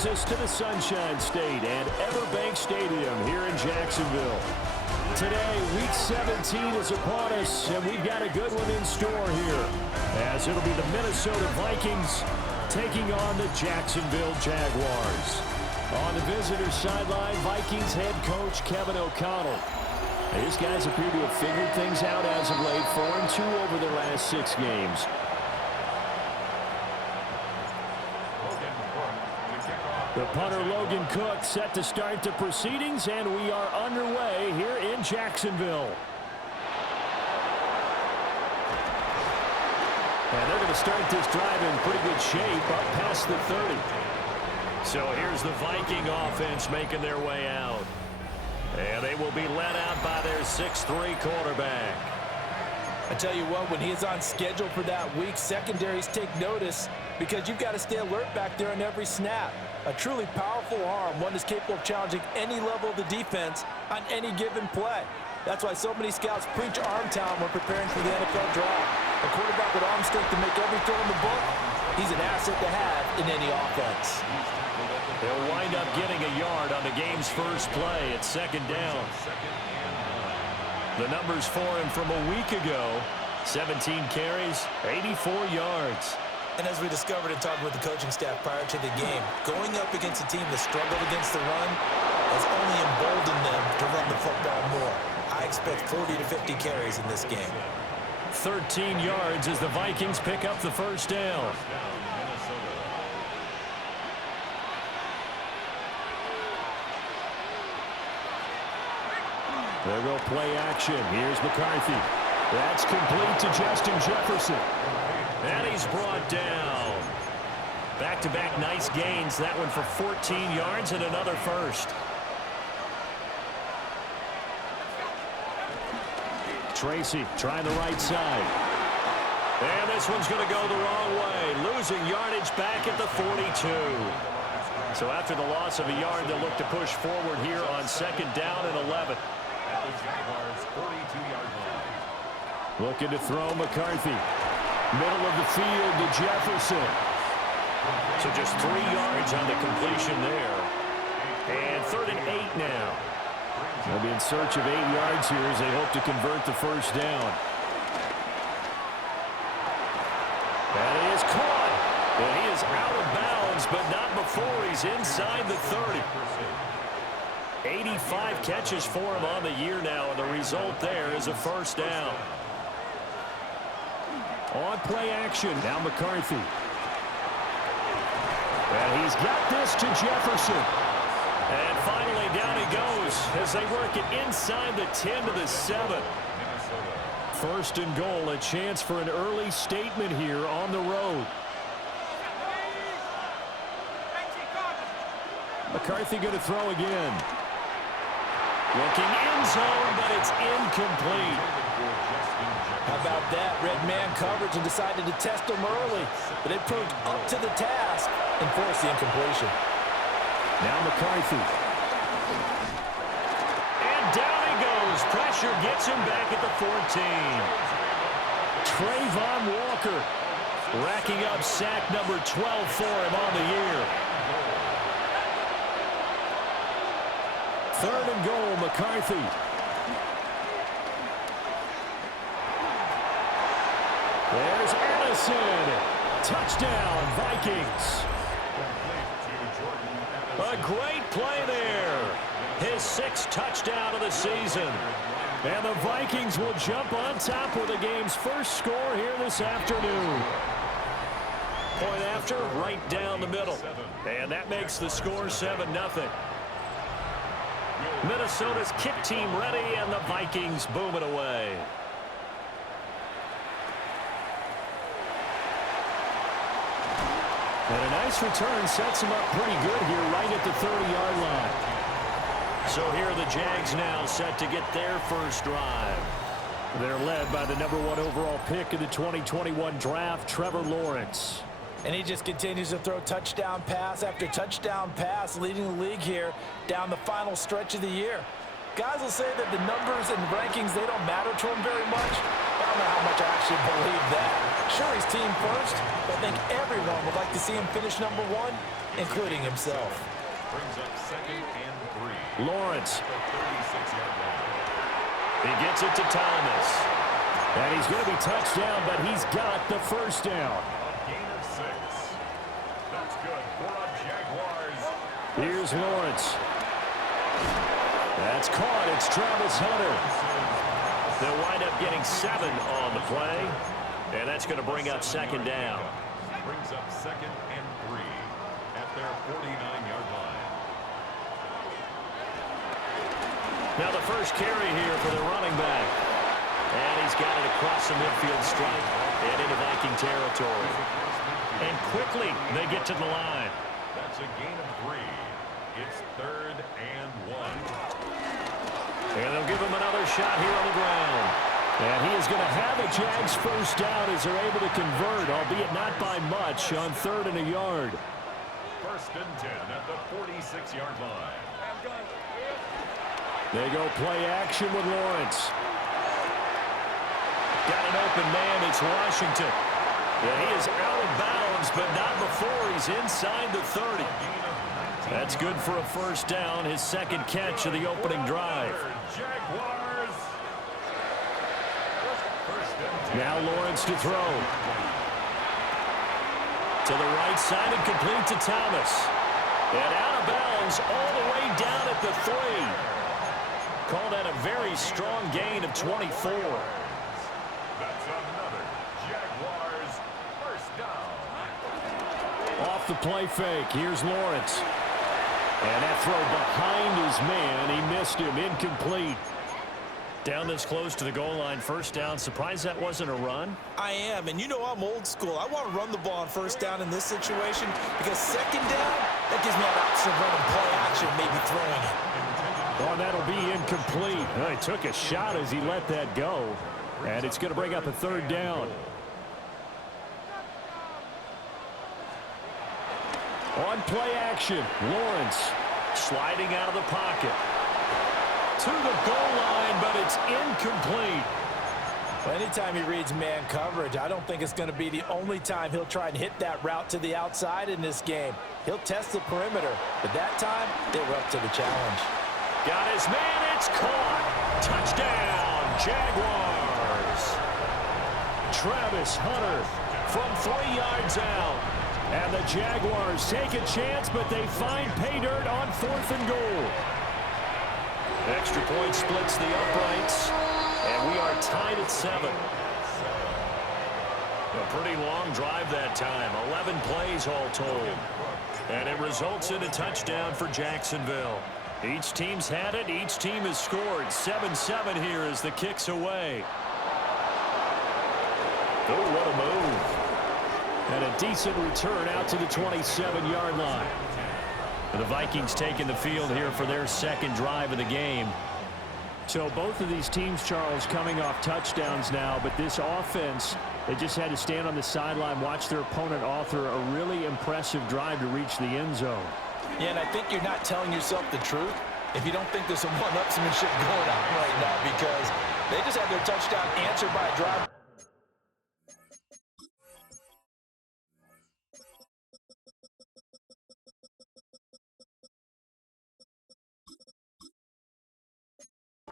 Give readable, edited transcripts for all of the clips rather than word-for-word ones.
brings us to the Sunshine State and Everbank Stadium here in Jacksonville. Today, Week 17 is upon us, and we've got a good one in store here, as it'll be the Minnesota Vikings taking on the Jacksonville Jaguars. On the visitor's sideline, Vikings head coach Kevin O'Connell. These guys appear to have figured things out as of late, 4-2 over their last 6 games. The punter Logan Cook set to start the proceedings, and we are underway here in Jacksonville. And they're going to start this drive in pretty good shape up past the 30. So here's the Viking offense making their way out. And they will be led out by their 6'3" quarterback. I tell you what, when he is on schedule for that week, secondaries take notice because you've got to stay alert back there on every snap. A truly powerful arm, one that's capable of challenging any level of the defense on any given play. That's why so many scouts preach arm talent when preparing for the NFL draft. A quarterback with arm strength to make every throw in the book, he's an asset to have in any offense. They'll wind up getting a yard on the game's first play at 2nd down. The numbers for him from a week ago, 17 carries, 84 yards. And as we discovered in talking with the coaching staff prior to the game, going up against a team that struggled against the run has only emboldened them to run the football more. I expect 40 to 50 carries in this game. 13 yards as the Vikings pick up the first down. There go play action. Here's McCarthy. That's complete to Justin Jefferson. And he's brought down. Back-to-back nice gains. That one for 14 yards and another first. Tracy trying the right side. And this one's going to go the wrong way. Losing yardage back at the 42. So after the loss of a yard, they'll look to push forward here on 2nd down and 11. Looking to throw McCarthy. Middle of the field to Jefferson. So just 3 yards on the completion there. And 3rd and 8 now. They'll be in search of 8 yards here as they hope to convert the first down. And he is caught. And he is out of bounds, but not before he's inside the 30. 85 catches for him on the year now, and the result there is a first down. On play action, now McCarthy. And he's got this to Jefferson. And finally down he goes as they work it inside the 10 to the 7. 1st and goal, a chance for an early statement here on the road. McCarthy going to throw again. Looking end zone, but it's incomplete. How about that? Red man coverage and decided to test him early. But it proved up to the task and forced the incompletion. Now McCarthy. And down he goes. Pressure gets him back at the 14. Trayvon Walker racking up sack number 12 for him on the year. 3rd and goal, McCarthy. There's Allison. Touchdown, Vikings. A great play there. His 6th touchdown of the season. And the Vikings will jump on top with the game's first score here this afternoon. Point after, right down the middle. And that makes the score 7-0. Minnesota's kick team ready, and the Vikings booming away. And a nice return sets him up pretty good here right at the 30-yard line. So here are the Jags now set to get their first drive. They're led by the #1 overall pick in the 2021 draft, Trevor Lawrence. And he just continues to throw touchdown pass after touchdown pass, leading the league here down the final stretch of the year. Guys will say that the numbers and rankings, they don't matter to him very much. I don't know how much I actually believe that. Sure, he's team first, but I think everyone would like to see him finish #1 including himself. Brings up 2nd and 3. Lawrence. 36-yard line. He gets it to Thomas. And he's going to be touched down, but he's got the first down. A gain of 6. That's good for a Jaguars. Here's Lawrence. That's caught. It's Travis Hunter. They'll wind up getting 7 on the play. And that's going to bring up 2nd down. Brings up 2nd and 3 at their 49-yard line. Now the first carry here for the running back. And he's got it across the midfield stripe and into Viking territory. And quickly they get to the line. That's a gain of 3. It's 3rd and 1. And they'll give him another shot here on the ground. And he is going to have a Jags first down as they're able to convert, albeit not by much, on 3rd and a yard. 1st and 10 at the 46-yard line. They go play action with Lawrence. Got an open man. It's Washington. Yeah, he is out of bounds, but not before he's inside the 30. That's good for a first down, his 2nd catch of the opening drive. Jaguars. Now Lawrence to throw. To the right side and complete to Thomas. And out of bounds all the way down at the 3. Called that a very strong gain of 24. That's another Jaguars first down. Off the play fake, here's Lawrence. And that throw behind his man, he missed him, incomplete. Down this close to the goal line, first down. Surprised that wasn't a run? I am, and you know I'm old school. I want to run the ball on first down in this situation because 2nd down, that gives me an option of running play action, maybe throwing it. Oh, that'll be incomplete. He took a shot as he let that go. And it's going to bring up a 3rd down. On play action, Lawrence sliding out of the pocket. To the goal line, but it's incomplete. Well, anytime he reads man coverage, I don't think it's going to be the only time he'll try and hit that route to the outside in this game. He'll test the perimeter, but that time they were up to the challenge. Got his man, it's caught. Touchdown, Jaguars. Travis Hunter from 3 yards out. And the Jaguars take a chance, but they find pay dirt on 4th and goal. Extra point splits the uprights, and we are tied at 7. A pretty long drive that time, 11 plays all told. And it results in a touchdown for Jacksonville. Each team's had it, each team has scored. 7-7 here as the kick's away. Oh, what a move. And a decent return out to the 27-yard line. The Vikings taking the field here for their 2nd drive of the game. So both of these teams, Charles, coming off touchdowns now, but this offense, they just had to stand on the sideline, watch their opponent author a really impressive drive to reach the end zone. Yeah, and I think you're not telling yourself the truth if you don't think there's some one-upsmanship going on right now, because they just had their touchdown answered by a drive.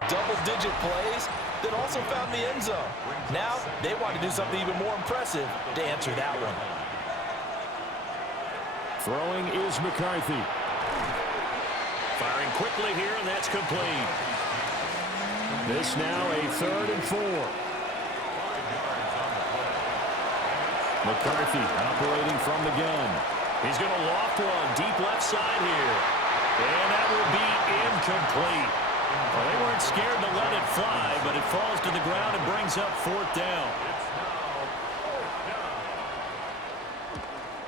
Double-digit plays that also found the end zone. Now they want to do something even more impressive to answer that one. Throwing is McCarthy. Firing quickly here, and that's complete. This now a 3rd and 4. McCarthy operating from the gun. He's going to loft one deep left side here. And that will be incomplete. Well, they weren't scared to let it fly, but it falls to the ground and brings up 4th down.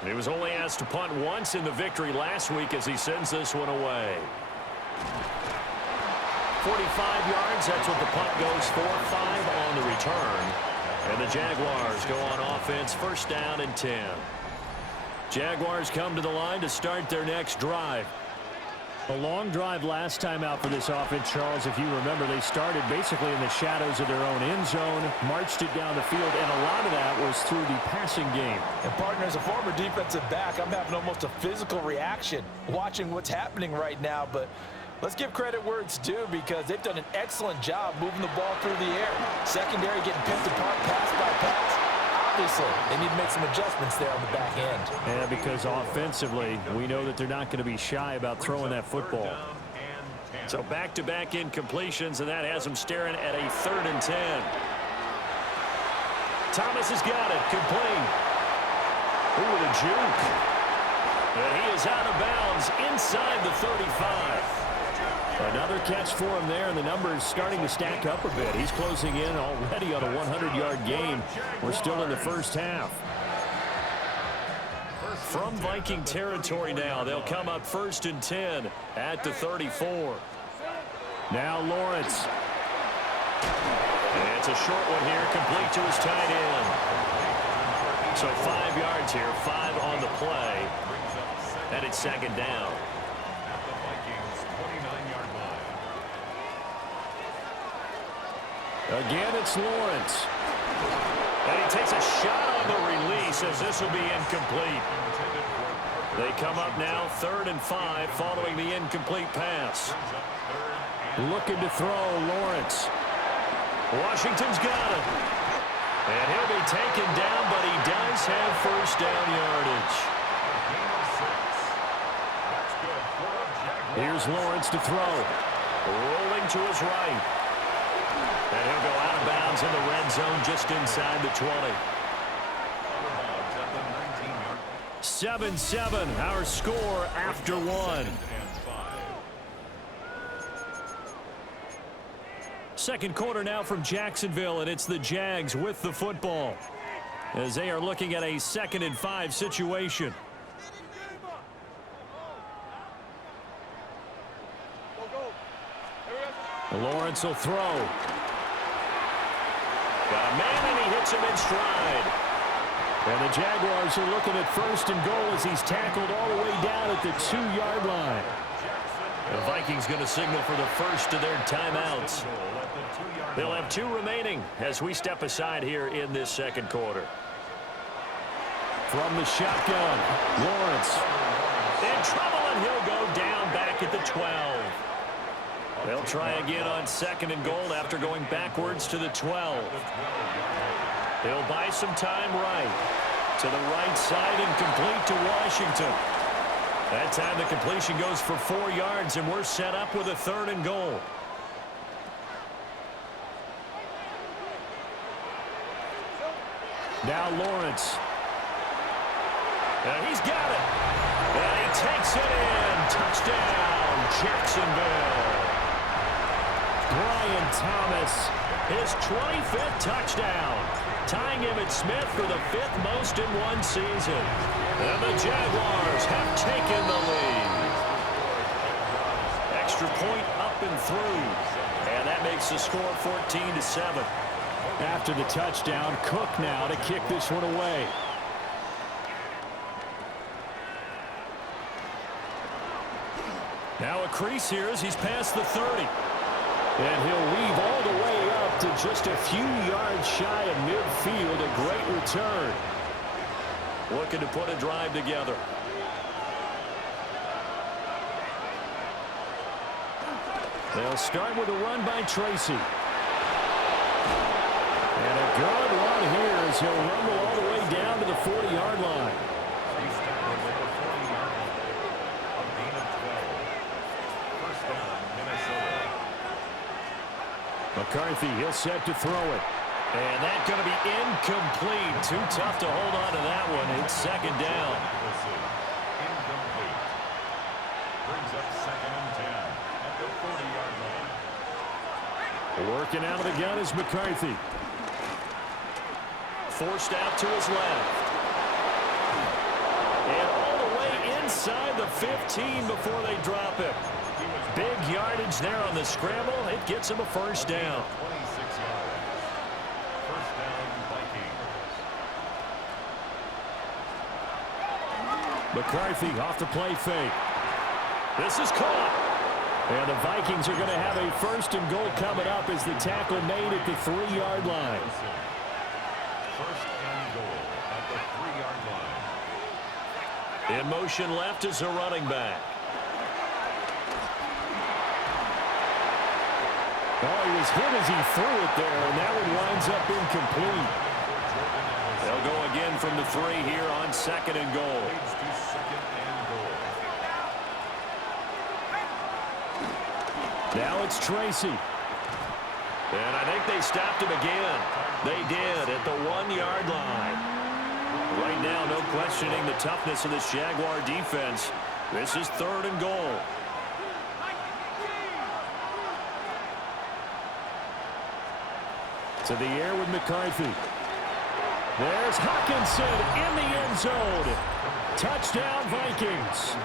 He was only asked to punt once in the victory last week as he sends this one away. 45 yards, that's what the punt goes for. 5 on the return. And the Jaguars go on offense, first down and 10. Jaguars come to the line to start their next drive. A long drive last time out for this offense, Charles. If you remember, they started basically in the shadows of their own end zone, marched it down the field, and a lot of that was through the passing game. And, partner, as a former defensive back, I'm having almost a physical reaction watching what's happening right now. But let's give credit where it's due because they've done an excellent job moving the ball through the air. Secondary getting picked apart pass by pass. Obviously, they need to make some adjustments there on the back end. Yeah, because offensively, we know that they're not going to be shy about throwing that football. So back-to-back incompletions, and that has them staring at a 3rd and 10. Thomas has got it, complete. Ooh, with a juke. And he is out of bounds inside the 35. Another catch for him there, and the numbers starting to stack up a bit. He's closing in already on a 100-yard game. We're still in the first half. From Viking territory now, they'll come up 1st and 10 at the 34. Now Lawrence. And it's a short one here, complete to his tight end. So 5 yards here, 5 on the play. And it's 2nd down. Again, it's Lawrence. And he takes a shot on the release as this will be incomplete. They come up now 3rd and 5 following the incomplete pass. Looking to throw, Lawrence. Washington's got it. And he'll be taken down, but he does have 1st down yardage. Here's Lawrence to throw. Rolling to his right. And he'll go out of bounds in the red zone just inside the 20. 7-7, our score after 1. Second quarter now from Jacksonville, and it's the Jags with the football as they are looking at a 2nd and 5 situation. Lawrence will throw. Got a man, and he hits him in stride. And the Jaguars are looking at 1st and goal as he's tackled all the way down at the 2-yard line. The Vikings going to signal for the first of their timeouts. They'll have 2 remaining as we step aside here in this 2nd quarter. From the shotgun, Lawrence. In trouble, and he'll go down back at the 12. They'll try again on 2nd and goal after going backwards to the 12. He'll buy some time right. To the right side and complete to Washington. That time the completion goes for 4 yards, and we're set up with a 3rd and goal. Now Lawrence. And he's got it. And he takes it in. Touchdown, Jacksonville. Brian Thomas, his 25th touchdown, tying Emmitt Smith for the 5th most in one season. And the Jaguars have taken the lead. Extra point up and through. And that makes the score 14-7. After the touchdown, Cook now to kick this one away. Now a crease here as he's past the 30. And he'll weave all the way up to just a few yards shy of midfield. A great return. Looking to put a drive together. They'll start with a run by Tracy. And a good run here as he'll rumble all the way down to the 40-yard line. McCarthy, he'll set to throw it. And that's going to be incomplete. Too tough to hold on to that one. It's 2nd down. Incomplete. Brings up 2nd and 10 at the 40-yard line. Working out of the gun is McCarthy. Forced out to his left. And all the way inside the 15 before they drop him. Big yardage there on the scramble. It gets him a 1st down. 26 yards. 1st down, Vikings. McCarthy off the play fake. This is caught. And the Vikings are going to have a 1st and goal coming up as the tackle made at the 3-yard line. 1st and goal at the 3-yard line. In motion left is a running back. Oh, he was hit as he threw it there, and that one winds up incomplete. They'll go again from the 3 here on 2nd and goal. Now it's Tracy. And I think they stopped him again. They did at the 1-yard line. Right now, no questioning the toughness of this Jaguar defense. This is 3rd and goal. To the air with McCarthy. There's Hawkinson in the end zone. Touchdown, Vikings.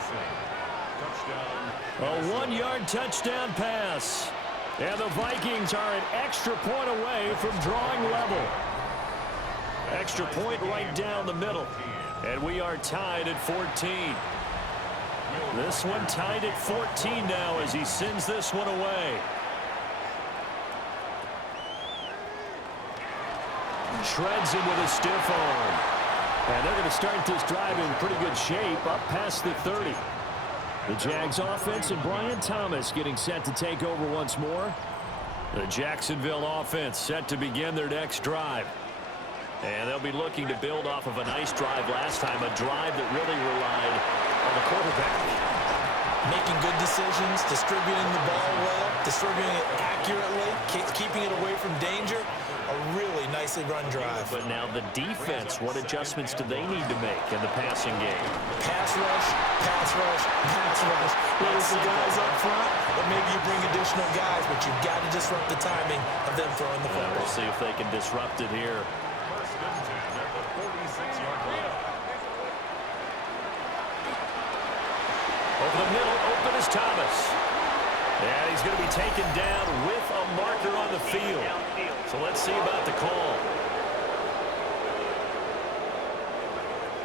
A 1-yard touchdown pass. And the Vikings are an extra point away from drawing level. Extra point right down the middle. And we are tied at 14. This one tied at 14 now as he sends this one away. Shreds him with a stiff arm. And they're going to start this drive in pretty good shape up past the 30. The Jags offense and Brian Thomas getting set to take over once more. The Jacksonville offense set to begin their next drive. And they'll be looking to build off of a nice drive last time, a drive that really relied on the quarterback. Making good decisions, distributing the ball well, distributing it accurately, keeping it away from danger. A really nicely run drive. But now the defense, what adjustments do they need to make in the passing game? Pass rush, pass rush, pass rush. Whether it's the guys up front, or maybe you bring additional guys, but you've got to disrupt the timing of them throwing the football. We'll see if they can disrupt it here. 1st and 10 at the 46-yard line. Over the middle, open is Thomas. And he's going to be taken down with a marker on the field. So let's see about the call.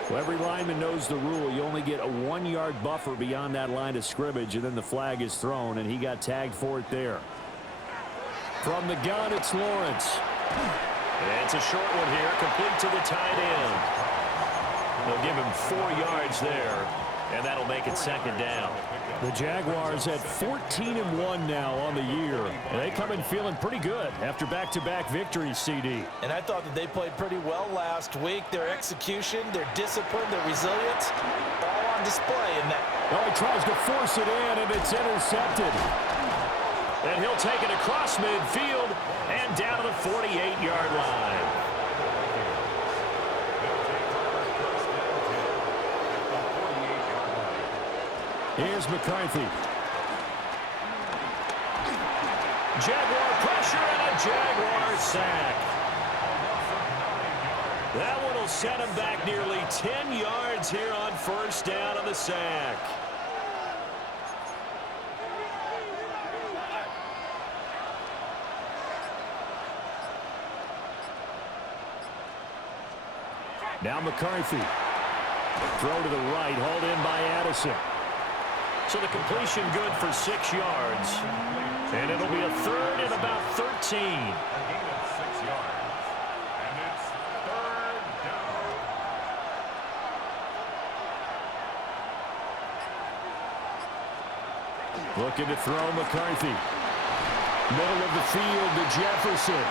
Well, every lineman knows the rule. You only get a 1-yard buffer beyond that line of scrimmage, and then the flag is thrown, and he got tagged for it there. From the gun, it's Lawrence. And it's a short one here, complete to the tight end. They'll give him 4 yards there, and that'll make it 2nd down. The Jaguars at 14-1 now on the year. And they come in feeling pretty good after back-to-back victories, CD. And I thought that they played pretty well last week. Their execution, their discipline, their resilience, all on display in that. Oh, he tries to force it in, and it's intercepted. And he'll take it across midfield and down to the 48-yard line. Here's McCarthy. Jaguar pressure and a Jaguar sack. That one will set him back nearly 10 yards here on 1st down on the sack. Now McCarthy. Throw to the right, hauled in by Addison. So the completion good for 6 yards. And it'll be a 3rd and about 13. A gain of 6 yards. And it's 3rd down. Looking to throw McCarthy. Middle of the field to Jefferson.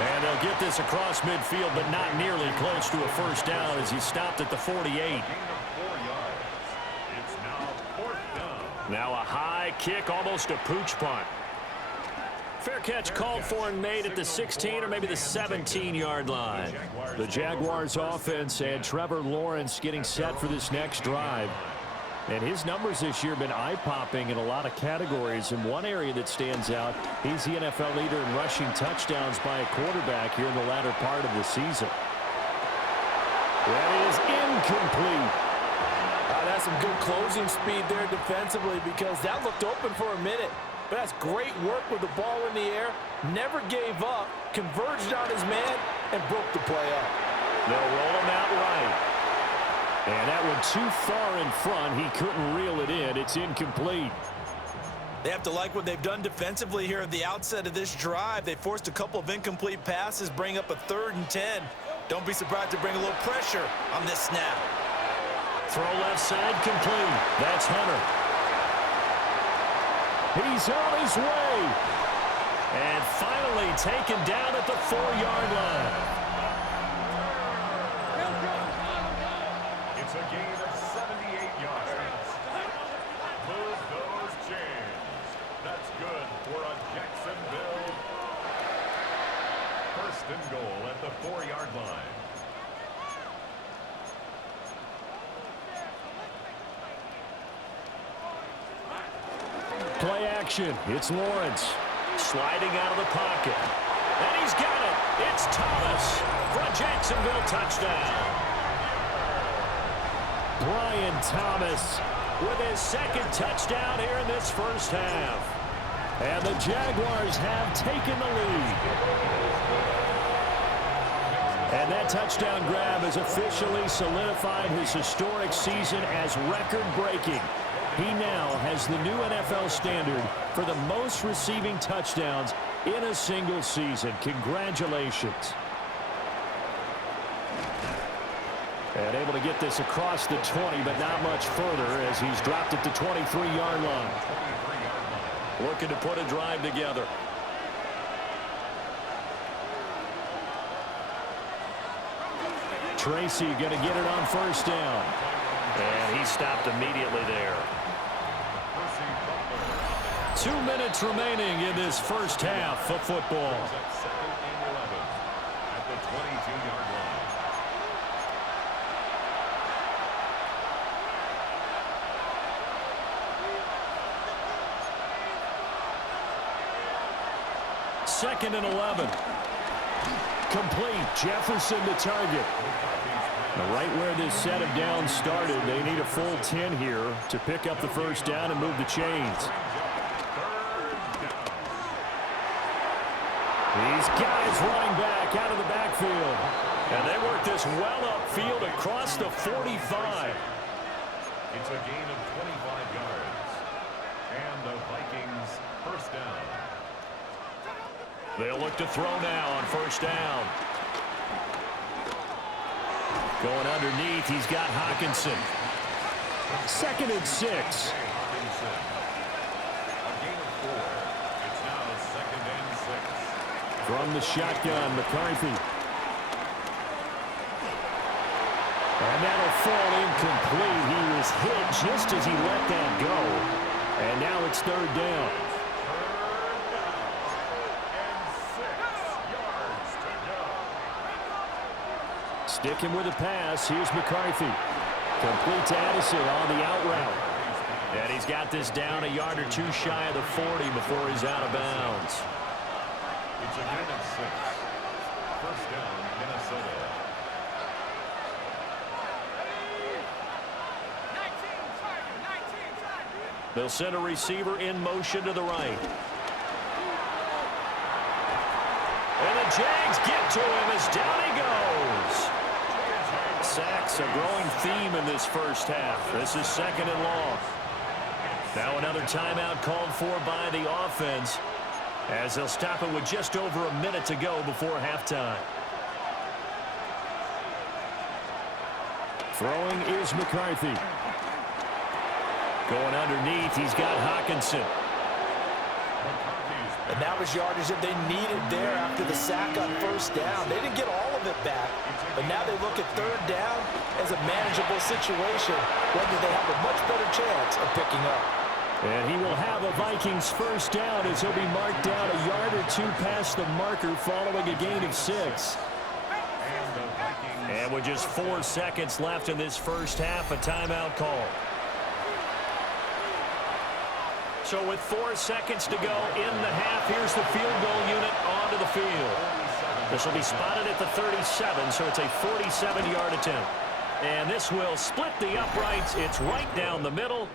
And they'll get this across midfield, but not nearly close to a 1st down as he stopped at the 48. Gain of 4 yards. It's now 4th down. Now a high kick, almost a pooch punt. Fair catch called for and made at the 16 or maybe the 17-yard line. The Jaguars offense and Trevor Lawrence getting set for this next drive. And his numbers this year have been eye-popping in a lot of categories. In one area that stands out, he's the NFL leader in rushing touchdowns by a quarterback here in the latter part of the season. That is incomplete. That's some good closing speed there defensively because that looked open for a minute. But that's great work with the ball in the air. Never gave up, converged on his man, and broke the play up. They'll roll him out right. And that one too far in front. He couldn't reel it in. It's incomplete. They have to like what they've done defensively here at the outset of this drive. They forced a couple of incomplete passes, bring up a 3rd and 10. Don't be surprised to bring a little pressure on this snap. Throw left side complete. That's Hunter. He's on his way. And finally taken down at the 4-yard line. It's a gain of 78 yards. Move those chains. That's good for a Jacksonville. 1st and goal at the 4-yard line. Play action. It's Lawrence. Sliding out of the pocket. And he's got it. It's Thomas for a Jacksonville touchdown. Brian Thomas with his 2nd touchdown here in this first half. And the Jaguars have taken the lead. And that touchdown grab has officially solidified his historic season as record-breaking. He now has the new NFL standard for the most receiving touchdowns in a single season. Congratulations. And able to get this across the 20, but not much further as he's dropped at the 23-yard line. Looking to put a drive together. Tracy going to get it on 1st down. And he stopped immediately there. 2 minutes remaining in this first half of football. At the 22-yard line. Second and 11. Complete. Jefferson to target. Right where this set of downs started, they need a full 10 here to pick up the 1st down and move the chains. He's got his running back out of the backfield. And they work this well upfield across the 45. It's a gain of 25 yards. And the Vikings 1st down. They'll look to throw now on 1st down. Going underneath, he's got Hawkinson. 2nd and 6. A gain of 4. It's now 2nd and 6. From the shotgun, McCarthy. And that'll fall incomplete. He was hit just as he let that go. And now it's 3rd down. Sticking with the pass, here's McCarthy. Complete to Addison on the out route. And he's got this down a yard or 2 shy of the 40 before he's out of bounds. It's a gain of 6. 1st down, Minnesota. They'll send a receiver in motion to the right. And the Jags get to him as down he goes. Sacks a growing theme in this first half. This is 2nd and long. Now another timeout called for by the offense as they'll stop it with just over a minute to go before halftime. Throwing is McCarthy. Going underneath, he's got Hawkinson. And that was yardage that they needed there after the sack on 1st down. They didn't get all of it back, but now they look at 3rd down as a manageable situation, whether they have a much better chance of picking up. And he will have a Vikings 1st down as he'll be marked down a yard or 2 past the marker following a gain of 6. And with just 4 seconds left in this first half, a timeout call. So with 4 seconds to go in the half, here's the field goal unit onto the field. This will be spotted at the 37, so it's a 47-yard attempt. And this will split the uprights. It's right down the middle,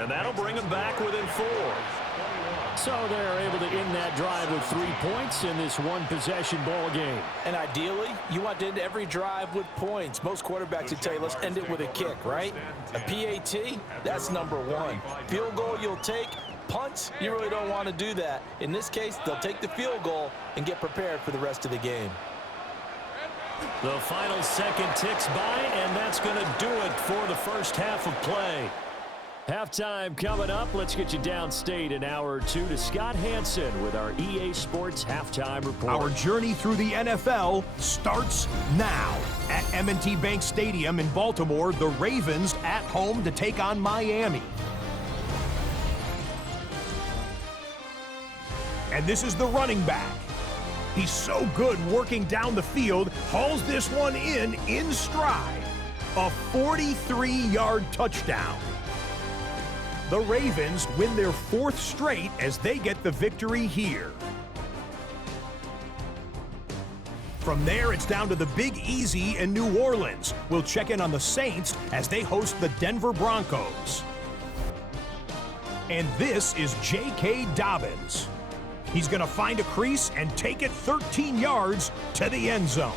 and that'll bring them back within 4. So they're able to end that drive with 3 points in this one-possession ball game. And ideally, you want to end every drive with points. Most quarterbacks would tell you, let's end it with a kick, right? A PAT, that's number one. Field goal you'll take. Punts, you really don't want to do that. In this case, they'll take the field goal and get prepared for the rest of the game. The final second ticks by, and that's going to do it for the first half of play. Halftime coming up. Let's get you downstate an hour or two to Scott Hansen with our EA Sports Halftime Report. Our journey through the NFL starts now. At M&T Bank Stadium in Baltimore, the Ravens at home to take on Miami. And this is the running back. He's so good working down the field, hauls this one in stride. A 43-yard touchdown. The Ravens win their 4th straight as they get the victory here. From there, it's down to the Big Easy in New Orleans. We'll check in on the Saints as they host the Denver Broncos. And this is J.K. Dobbins. He's going to find a crease and take it 13 yards to the end zone.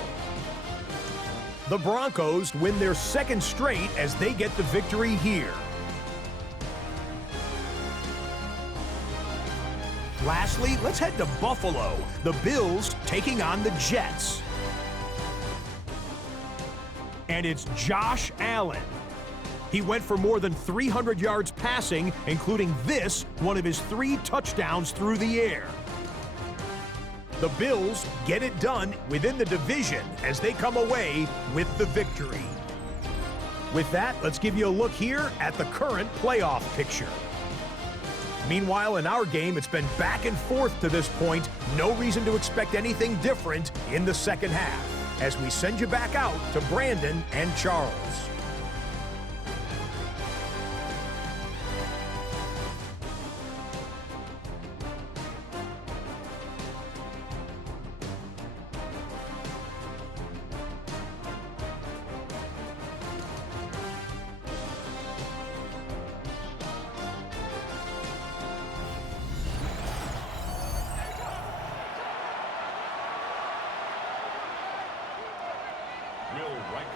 The Broncos win their 2nd straight as they get the victory here. Lastly, let's head to Buffalo. The Bills taking on the Jets. And it's Josh Allen. He went for more than 300 yards passing, including this, one of his 3 touchdowns through the air. The Bills get it done within the division as they come away with the victory. With that, let's give you a look here at the current playoff picture. Meanwhile, in our game, it's been back and forth to this point. No reason to expect anything different in the second half, as we send you back out to Brandon and Charles.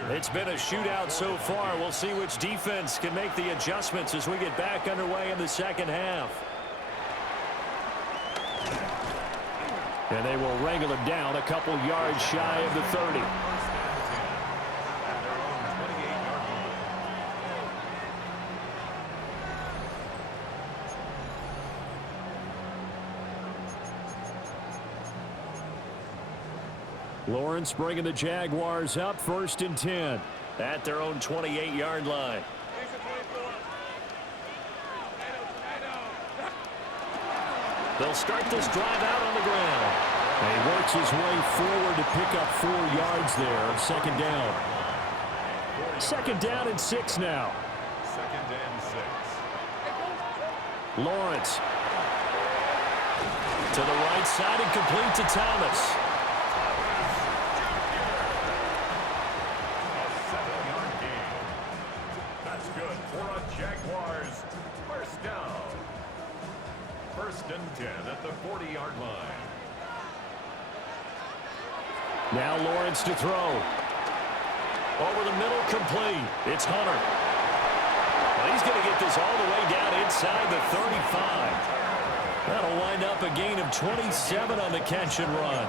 It's been a shootout so far. We'll see which defense can make the adjustments as we get back underway in the second half. And they will wrangle him down a couple yards shy of the 30. Lawrence bringing the Jaguars up 1st and 10 at their own 28-yard line. They'll start this drive out on the ground. And he works his way forward to pick up 4 yards there on 2nd down. 2nd down and 6 now. 2nd and 6. Lawrence to the right side and complete to Thomas. Jaguars, 1st down. 1st and 10 at the 40-yard line. Now Lawrence to throw. Over the middle, complete. It's Hunter. Well, he's going to get this all the way down inside the 35. That'll wind up a gain of 27 on the catch and run.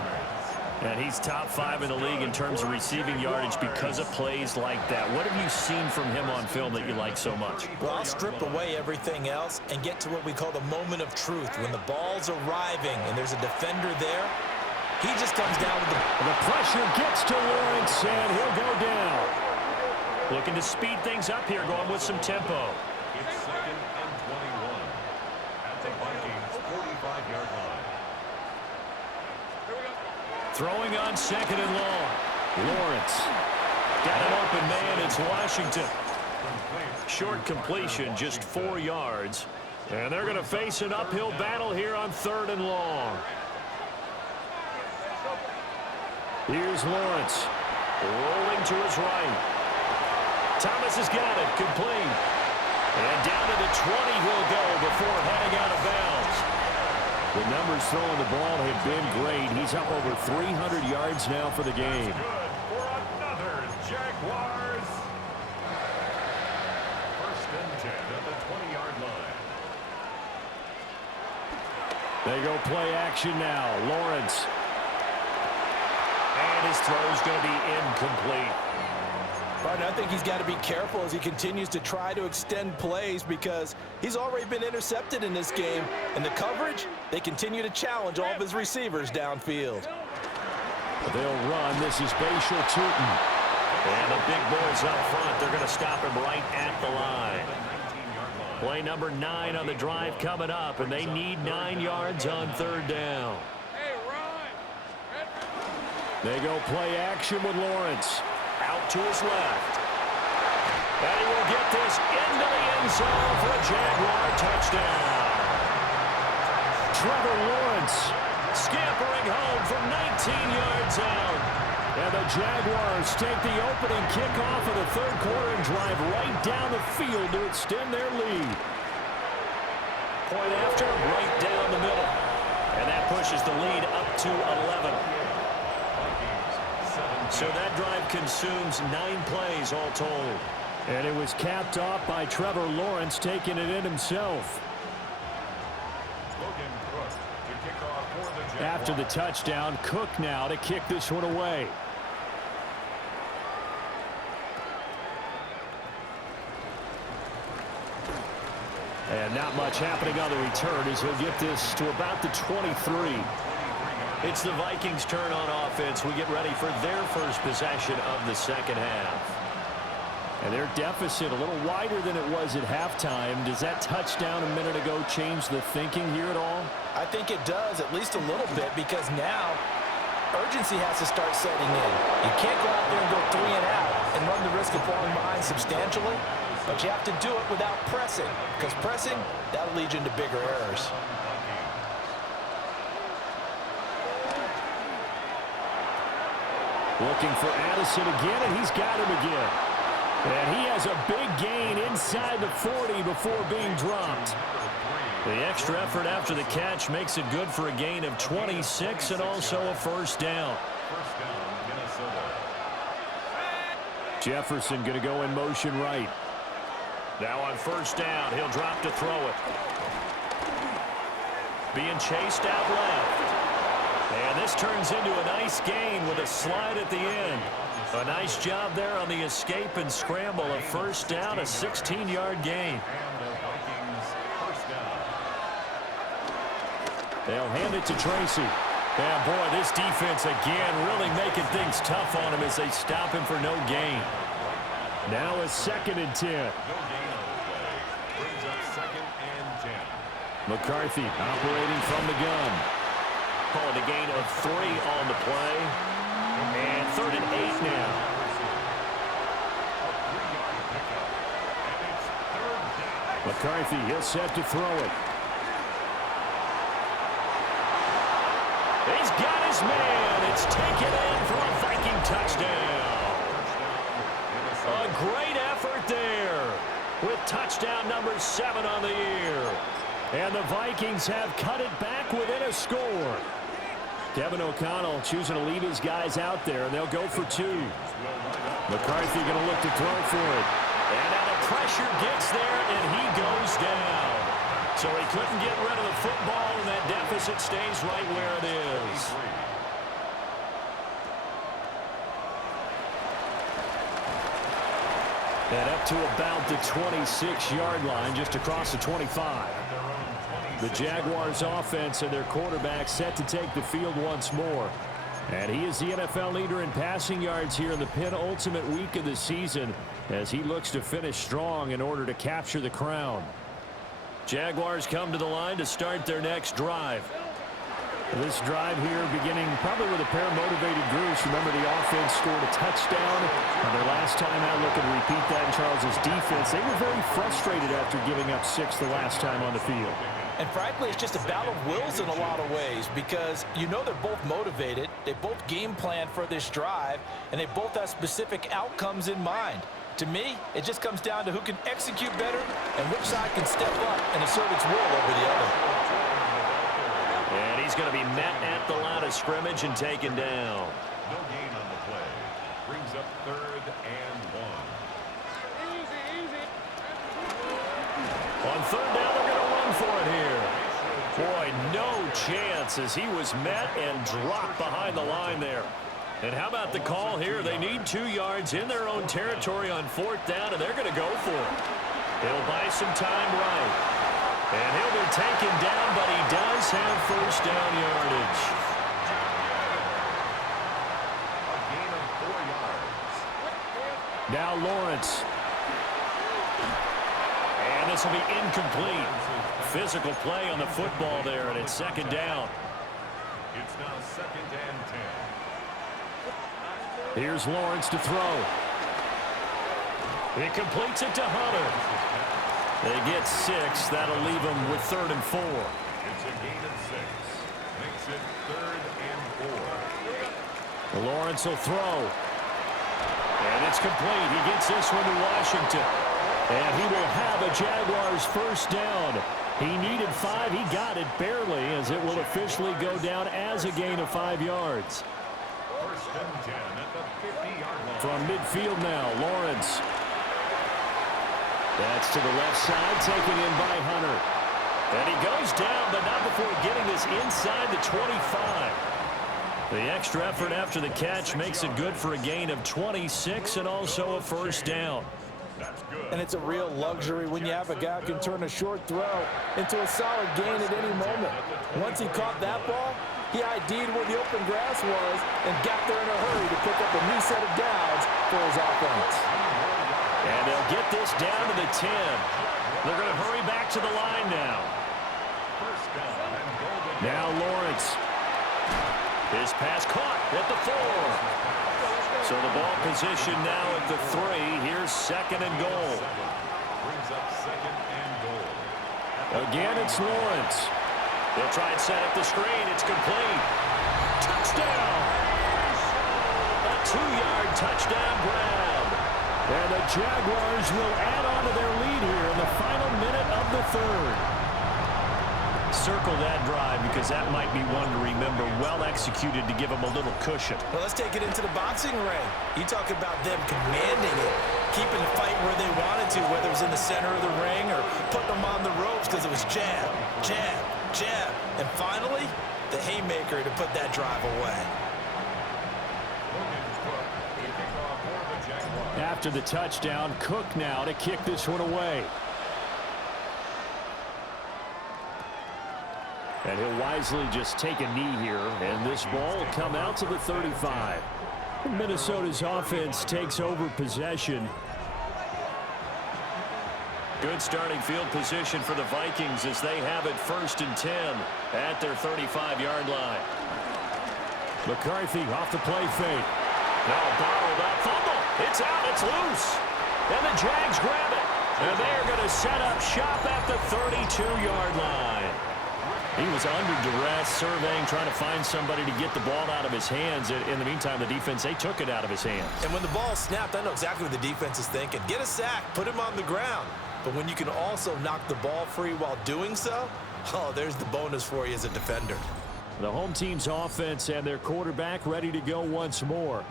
And he's top 5 in the league in terms of receiving yardage because of plays like that. What have you seen from him on film that you like so much? Well, I'll strip away everything else and get to what we call the moment of truth. When the ball's arriving and there's a defender there, he just comes down with the pressure gets to Lawrence, and he'll go down. Looking to speed things up here, going with some tempo. It's 2nd and 21 at the Vikings' 45-yard line. Throwing on 2nd and long. Lawrence got an open man. It's Washington. Short completion, just 4 yards. And they're going to face an uphill battle here on 3rd and long. Here's Lawrence. Rolling to his right. Thomas has got it. Complete. And down to the 20 he'll go before heading out of bounds. numbers throwing the ball have been great. He's up over 300 yards now for the game. Good for another Jaguars. First and 10 at the 20-yard line. They go play action now. Lawrence. And his throw's going to be incomplete. But I think he's got to be careful as he continues to try to extend plays because he's already been intercepted in this game. And the coverage, they continue to challenge all of his receivers downfield. They'll run. This is Bashal Tootin. And the big boys up front, they're going to stop him right at the line. Play number 9 on the drive coming up, and they need 9 yards on third down. They go play action with Lawrence. Out to his left. And he will get this into the end zone for a Jaguar touchdown. Trevor Lawrence Scampering home from 19 yards out. And the Jaguars take the opening kickoff of the third quarter and drive right down the field to extend their lead. Point after, right down the middle. And that pushes the lead up to 11. So that drive consumes 9 plays all told. And it was capped off by Trevor Lawrence taking it in himself. After the touchdown, Cook now to kick this one away. And not much happening on the return as he'll get this to about the 23. It's the Vikings' turn on offense. We get ready for their first possession of the second half. And their deficit a little wider than it was at halftime. Does that touchdown a minute ago change the thinking here at all? I think it does, at least a little bit, because now urgency has to start setting in. You can't go out there and go 3 and out and run the risk of falling behind substantially, but you have to do it without pressing, because pressing, that'll lead you into bigger errors. Looking for Addison again, and he's got him again. And he has a big gain inside the 40 before being dropped. The extra effort after the catch makes it good for a gain of 26 and also a first down. Jefferson going to go in motion right. Now on first down, he'll drop to throw it. Being chased out left. And this turns into a nice gain with a slide at the end. A nice job there on the escape and scramble. A first down, a 16-yard gain. They'll hand it to Tracy. And boy, this defense again really making things tough on him as they stop him for no gain. Now a 2nd and 10. McCarthy operating from the gun. Called a gain of 3 on the play. And 3rd and 8 now. McCarthy, he'll set to throw it. He's got his man. It's taken in for a Viking touchdown. A great effort there with touchdown number 7 on the year. And the Vikings have cut it back within a score. Kevin O'Connell choosing to leave his guys out there, and they'll go for 2. McCarthy going to look to throw for it. And now the pressure gets there, and he goes down. So he couldn't get rid of the football, and that deficit stays right where it is. And up to about the 26-yard line, just across the 25. The Jaguars offense and their quarterback set to take the field once more. And he is the NFL leader in passing yards here in the penultimate week of the season as he looks to finish strong in order to capture the crown. Jaguars come to the line to start their next drive. This drive here beginning probably with a pair of motivated groups. Remember, the offense scored a touchdown on their last time out. Looking to repeat that in Charles's defense. They were very frustrated after giving up 6 the last time on the field. And frankly, it's just a battle of wills in a lot of ways because you know they're both motivated, they both game plan for this drive, and they both have specific outcomes in mind. To me, it just comes down to who can execute better and which side can step up and assert its will over the other. And He's going to be met at the line of scrimmage and taken down. No gain on the play. Brings up 3rd and 1. On 3rd down, they're going to run for it here. Boy, no chance as he was met and dropped behind the line there. And how about the call here? They need 2 yards in their own territory on 4th down, and they're going to go for it. He'll buy some time right. And he'll be taken down, but he does have 1st down yardage. A gain of 4 yards. Now Lawrence. And this will be incomplete. Physical play on the football there, and it's 2nd down. It's now 2nd and 10. Here's Lawrence to throw. He completes it to Hunter. They get 6. That'll leave them with 3rd and 4. It's a gain of 6. Makes it 3rd and 4. Lawrence will throw. And it's complete. He gets this one to Washington. And he will have a Jaguars 1st down. He needed 5. He got it barely, as it will officially go down as a gain of 5 yards. 1st and 10 at the 50-yard line. From midfield now, Lawrence. That's to the left side, taken in by Hunter. And he goes down, but not before getting this inside the 25. The extra effort after the catch makes it good for a gain of 26 and also a 1st down. That's good. And it's a real luxury when you have a guy who can turn a short throw into a solid gain at any moment. Once he caught that ball, he ID'd where the open grass was and got there in a hurry to pick up a new set of downs for his offense. And they'll get this down to the 10. They're going to hurry back to the line now. 1st down and goal to go. Now Lawrence. His pass caught at the 4. So the ball position now at the 3. Here's 2nd and goal. Brings up 2nd and goal. Again, it's Lawrence. They'll try and set up the screen. It's complete. Touchdown! A 2-yard touchdown grab. And the Jaguars will add on to their lead here in the final minute of the 3rd. Circle that drive because that might be one to remember. Well executed to give them a little cushion. Well, let's take it into the boxing ring. You talk about them commanding it, keeping the fight where they wanted to, whether it was in the center of the ring or putting them on the ropes because it was jab, jab, jab. And finally, the haymaker to put that drive away. After the touchdown, Cook now to kick this one away. And he'll wisely just take a knee here, and this ball will come out to the 35. Minnesota's offense takes over possession. Good starting field position for the Vikings as they have it 1st and 10 at their 35-yard line. McCarthy off the play fake. Now bottled up, fumble. It's out, it's loose. And the Jags grab it. And they're going to set up shop at the 32-yard line. He was under duress, surveying, trying to find somebody to get the ball out of his hands. In the meantime, the defense, they took it out of his hands. And when the ball snapped, I know exactly what the defense is thinking. Get a sack, put him on the ground. But when you can also knock the ball free while doing so, oh, there's the bonus for you as a defender. The home team's offense and their quarterback ready to go once more.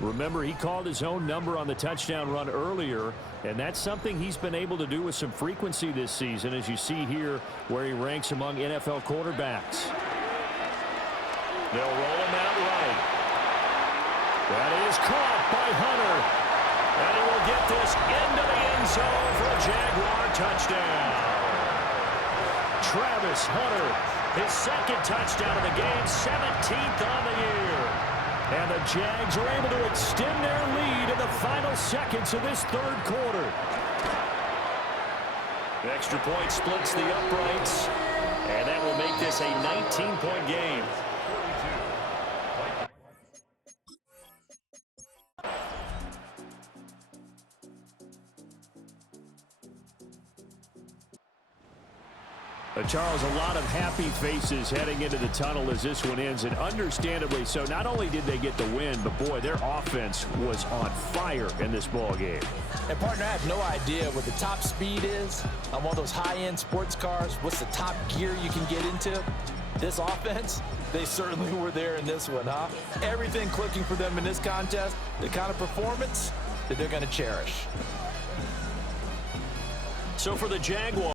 Remember, he called his own number on the touchdown run earlier, and that's something he's been able to do with some frequency this season, as you see here where he ranks among NFL quarterbacks. They'll roll him out right. That is caught by Hunter. And he will get this into the end zone for a Jaguar touchdown. Travis Hunter, his 2nd touchdown of the game, 17th on the year. And the Jags are able to extend their lead in the final seconds of this 3rd quarter. The extra point splits the uprights, and that will make this a 19-point game. Charles, a lot of happy faces heading into the tunnel as this one ends, and understandably so. Not only did they get the win, but boy, their offense was on fire in this ball game. And partner, I have no idea what the top speed is on one of those high-end sports cars. What's the top gear you can get into? This offense, they certainly were there in this one, huh? Everything clicking for them in this contest, the kind of performance that they're going to cherish. So for the Jaguars,